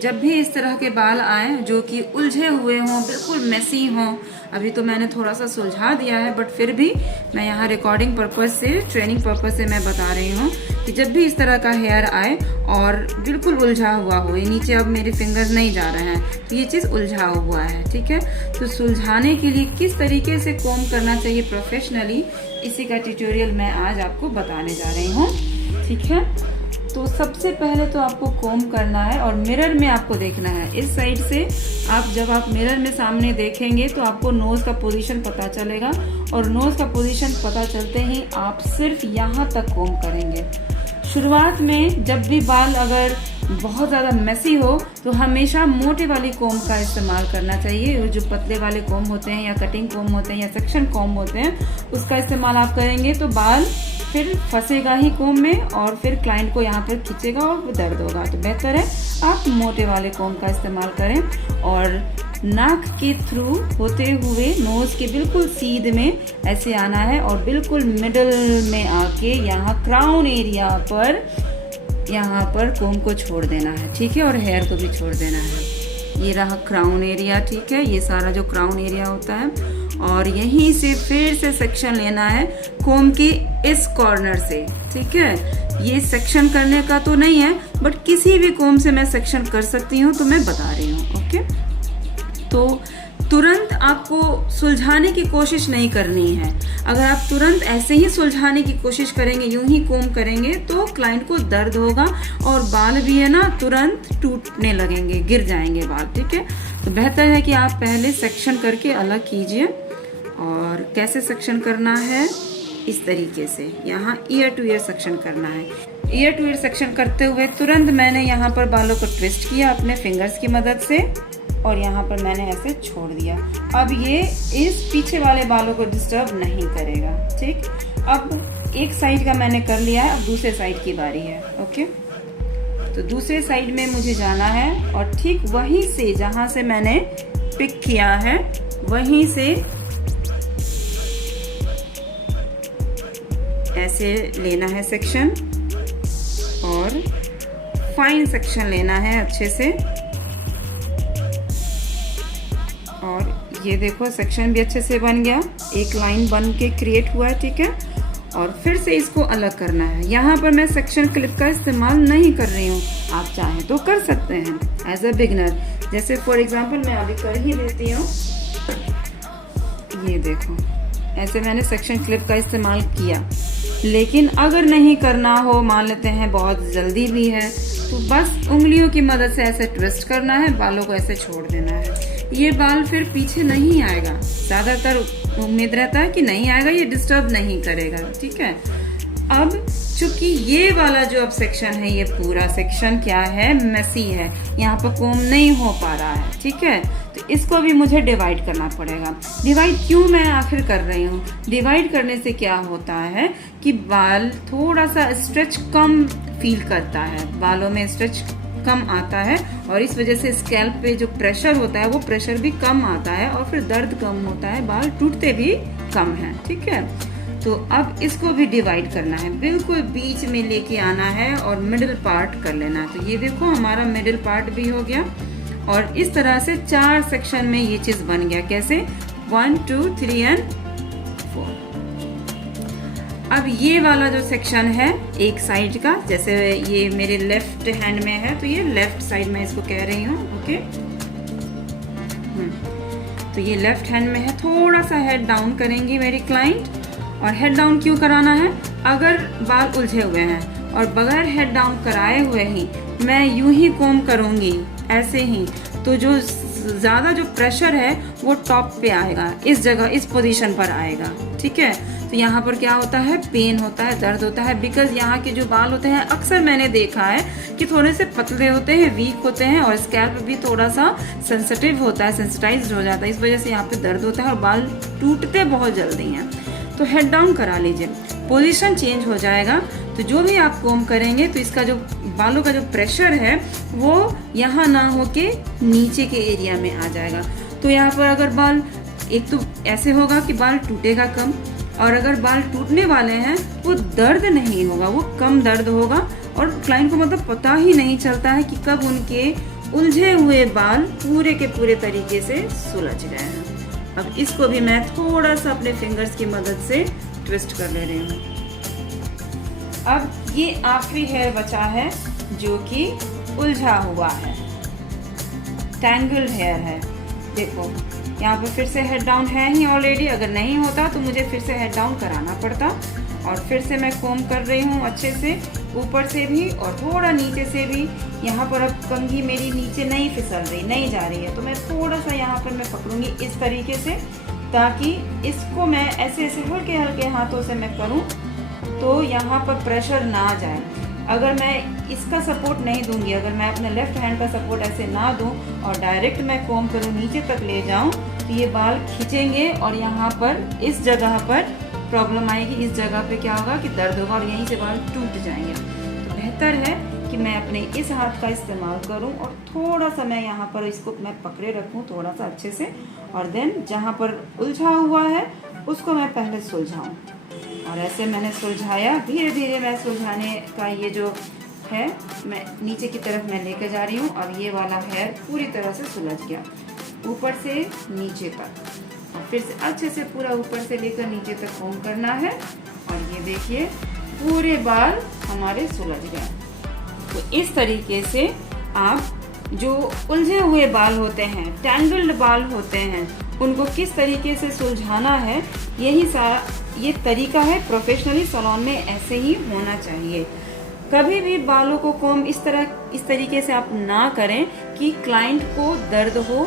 जब भी इस तरह के बाल आए जो कि उलझे हुए हों, बिल्कुल मेसी हों, अभी तो मैंने थोड़ा सा सुलझा दिया है, बट फिर भी मैं यहाँ रिकॉर्डिंग पर्पज से, ट्रेनिंग पर्पज से मैं बता रही हूँ कि जब भी इस तरह का हेयर आए और बिल्कुल उलझा हुआ हो, ये नीचे अब मेरे फिंगर्स नहीं जा रहे हैं, तो ये चीज़ उलझा हुआ है, ठीक है। तो सुलझाने के लिए किस तरीके से कोम करना चाहिए प्रोफेशनली, इसी का ट्यूटोरियल मैं आज आपको बताने जा रही हूँ, ठीक है। तो सबसे पहले तो आपको कोम करना है और मिरर में आपको देखना है। इस साइड से जब आप मिरर में सामने देखेंगे तो आपको नोज का पोजीशन पता चलेगा और नोज का पोजीशन पता चलते ही आप सिर्फ यहाँ तक कोम करेंगे। शुरुआत में जब भी बाल अगर बहुत ज़्यादा मेसी हो तो हमेशा मोटे वाली कोम का इस्तेमाल करना चाहिए। जो पतले वाले कोम होते हैं या कटिंग कोम होते हैं या सेक्शन कोम होते हैं, उसका इस्तेमाल आप करेंगे तो बाल फिर फंसेगा ही कोम में और फिर क्लाइंट को यहाँ पर खींचेगा और दर्द होगा। तो बेहतर है आप मोटे वाले कोम का इस्तेमाल करें और नाक के थ्रू होते हुए नोज के बिल्कुल सीध में ऐसे आना है और बिल्कुल मिडल में आके यहाँ क्राउन एरिया पर यहाँ पर कोम को छोड़ देना है, ठीक है, और हेयर को भी छोड़ देना है। ये रहा क्राउन एरिया, ठीक है, ये सारा जो क्राउन एरिया होता है और यहीं से फिर से सेक्शन लेना है कोम की इस कॉर्नर से, ठीक है। ये सेक्शन करने का तो नहीं है, बट किसी भी कोम से मैं सेक्शन कर सकती हूँ, तो मैं बता रही हूँ, ओके। तो तुरंत आपको सुलझाने की कोशिश नहीं करनी है। अगर आप तुरंत ऐसे ही सुलझाने की कोशिश करेंगे, यूं ही कोम करेंगे, तो क्लाइंट को दर्द होगा और बाल भी है ना तुरंत टूटने लगेंगे, गिर जाएंगे बाल, ठीक है। तो बेहतर है कि आप पहले सेक्शन करके अलग कीजिए। और कैसे सेक्शन करना है, इस तरीके से यहाँ ईयर टू ईयर सेक्शन करना है। ईयर टू ईयर सेक्शन करते हुए तुरंत मैंने यहाँ पर बालों को ट्विस्ट किया अपने फिंगर्स की मदद से और यहाँ पर मैंने ऐसे छोड़ दिया। अब ये इस पीछे वाले बालों को डिस्टर्ब नहीं करेगा, ठीक। अब एक साइड का मैंने कर लिया है, अब दूसरे साइड की बारी है, ओके। तो दूसरे साइड में मुझे जाना है और ठीक वहीं से जहां से मैंने पिक किया है वहीं से ऐसे लेना है सेक्शन और फाइन सेक्शन लेना है अच्छे से। और ये देखो सेक्शन भी अच्छे से बन गया, एक लाइन बन के क्रिएट हुआ है, ठीक है। और फिर से इसको अलग करना है। यहाँ पर मैं सेक्शन क्लिप का इस्तेमाल नहीं कर रही हूँ, आप चाहें तो कर सकते हैं एज अ बिगनर। जैसे फॉर एग्जांपल मैं अभी कर ही देती हूँ, ये देखो ऐसे मैंने सेक्शन क्लिप का इस्तेमाल किया। लेकिन अगर नहीं करना हो, मान लेते हैं बहुत जल्दी भी है, तो बस उंगलियों की मदद से ऐसे ट्विस्ट करना है, बालों को ऐसे छोड़ देना है। ये बाल फिर पीछे नहीं आएगा, ज्यादातर उम्मीद रहता है कि नहीं आएगा, ये डिस्टर्ब नहीं करेगा, ठीक है। अब चूंकि ये वाला जो अब सेक्शन है, ये पूरा सेक्शन क्या है, मेसी है, यहाँ पर कोम नहीं हो पा रहा है, ठीक है। तो इसको भी मुझे डिवाइड करना पड़ेगा। डिवाइड क्यों मैं आखिर कर रही हूँ, डिवाइड करने से क्या होता है कि बाल थोड़ा सा स्ट्रेच कम फील करता है, बालों में स्ट्रेच कम आता है और इस वजह से स्कैल्प पे जो प्रेशर होता है वो प्रेशर भी कम आता है और फिर दर्द कम होता है, बाल टूटते भी कम है, ठीक है। तो अब इसको भी डिवाइड करना है, बिल्कुल बीच में लेके आना है और मिडिल पार्ट कर लेना है। तो ये देखो हमारा मिडिल पार्ट भी हो गया और इस तरह से 4 सेक्शन में ये चीज बन गया। कैसे, 1 2 3 एंड 4। अब ये वाला जो सेक्शन है एक साइड का, जैसे ये मेरे लेफ्ट हैंड में है तो ये लेफ्ट साइड में इसको कह रही हूँ, ओके। तो ये लेफ्ट हैंड में है, थोड़ा सा हेड डाउन करेंगी मेरी क्लाइंट। और हेड डाउन क्यों कराना है, अगर बाल उलझे हुए हैं और बगैर हेड डाउन कराए हुए ही मैं यूं ही कोम करूंगी ऐसे ही, तो जो ज्यादा जो प्रेशर है वो टॉप पे आएगा, इस जगह इस पोजीशन पर आएगा, ठीक है। तो यहाँ पर क्या होता है, पेन होता है, दर्द होता है, बिकॉज यहाँ के जो बाल होते हैं अक्सर मैंने देखा है कि थोड़े से पतले होते हैं, वीक होते हैं और स्कैल्प भी थोड़ा सा सेंसिटिव होता है, सेंसिटाइज्ड हो जाता है, इस वजह से यहाँ पे दर्द होता है और बाल टूटते बहुत जल्दी हैं। तो हेड डाउन करा लीजिए, पोजीशन चेंज हो जाएगा। तो जो भी आप कोम करेंगे तो इसका जो बालों का जो प्रेशर है वो यहाँ ना होके नीचे के एरिया में आ जाएगा। तो यहाँ पर अगर बाल, एक तो ऐसे होगा कि बाल टूटेगा कम, और अगर बाल टूटने वाले हैं वो दर्द नहीं होगा, वो कम दर्द होगा और क्लाइंट को मतलब पता ही नहीं चलता है कि कब उनके उलझे हुए बाल पूरे के पूरे तरीके से सुलझ गए हैं। अब इसको भी मैं थोड़ा सा अपने फिंगर्स की मदद से ट्विस्ट कर ले रही हूँ। अब ये आखिरी हेयर बचा है जो कि उलझा हुआ है, टैंगल्ड हेयर है। देखो यहाँ पे फिर से हेड डाउन है ही ऑलरेडी, अगर नहीं होता तो मुझे फिर से हेड डाउन कराना पड़ता। और फिर से मैं कोम कर रही हूँ अच्छे से, ऊपर से भी और थोड़ा नीचे से भी। यहाँ पर अब कंघी मेरी नीचे नहीं फिसल रही, नहीं जा रही है, तो मैं थोड़ा सा यहाँ पर मैं पकड़ूंगी इस तरीके से, ताकि इसको मैं ऐसे ऐसे हल्के हल्के हाथों से मैं करूँ तो यहाँ पर प्रेशर ना जाए। अगर मैं इसका सपोर्ट नहीं दूंगी, अगर मैं अपने लेफ्ट हैंड का सपोर्ट ऐसे ना दूं और डायरेक्ट मैं कोम करूं नीचे तक ले जाऊं, तो ये बाल खींचेंगे और यहाँ पर इस जगह पर प्रॉब्लम आएगी। इस जगह पे क्या होगा कि दर्द होगा और यहीं से बाल टूट जाएंगे। तो बेहतर है कि मैं अपने इस हाथ का इस्तेमाल करूं और थोड़ा सा मैं यहाँ पर इसको मैं पकड़े रखूं थोड़ा सा अच्छे से, और देन जहाँ पर उलझा हुआ है उसको मैं पहले सुलझाऊं। और ऐसे मैंने सुलझाया, धीरे धीरे मैं सुलझाने का ये जो है मैं नीचे की तरफ मैं लेकर जा रही हूँ। और ये वाला हेयर पूरी तरह से सुलझ गया ऊपर से नीचे तक, और फिर से अच्छे से पूरा ऊपर से लेकर नीचे तक कोम करना है। और ये देखिए पूरे बाल हमारे सुलझ गए। तो इस तरीके से आप जो उलझे हुए बाल होते हैं, टैंगल्ड बाल होते हैं, उनको किस तरीके से सुलझाना है, यही सारा ये तरीका है। प्रोफेशनली सैलून में ऐसे ही होना चाहिए। कभी भी बालों को कोम इस तरीके से आप ना करें कि क्लाइंट को दर्द हो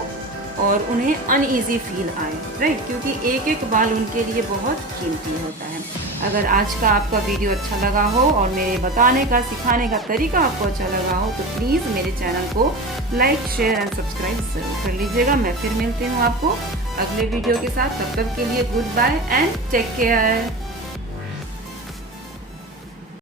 और उन्हें अनईजी फील आए, राइट, क्योंकि एक एक बाल उनके लिए बहुत कीमती होता है। अगर आज का आपका वीडियो अच्छा लगा हो और मेरे बताने का सिखाने का तरीका आपको अच्छा लगा हो, तो प्लीज़ मेरे चैनल को लाइक शेयर एंड सब्सक्राइब जरूर कर लीजिएगा। मैं फिर मिलती हूँ आपको अगले वीडियो के साथ। तब तक के लिए goodbye and take care.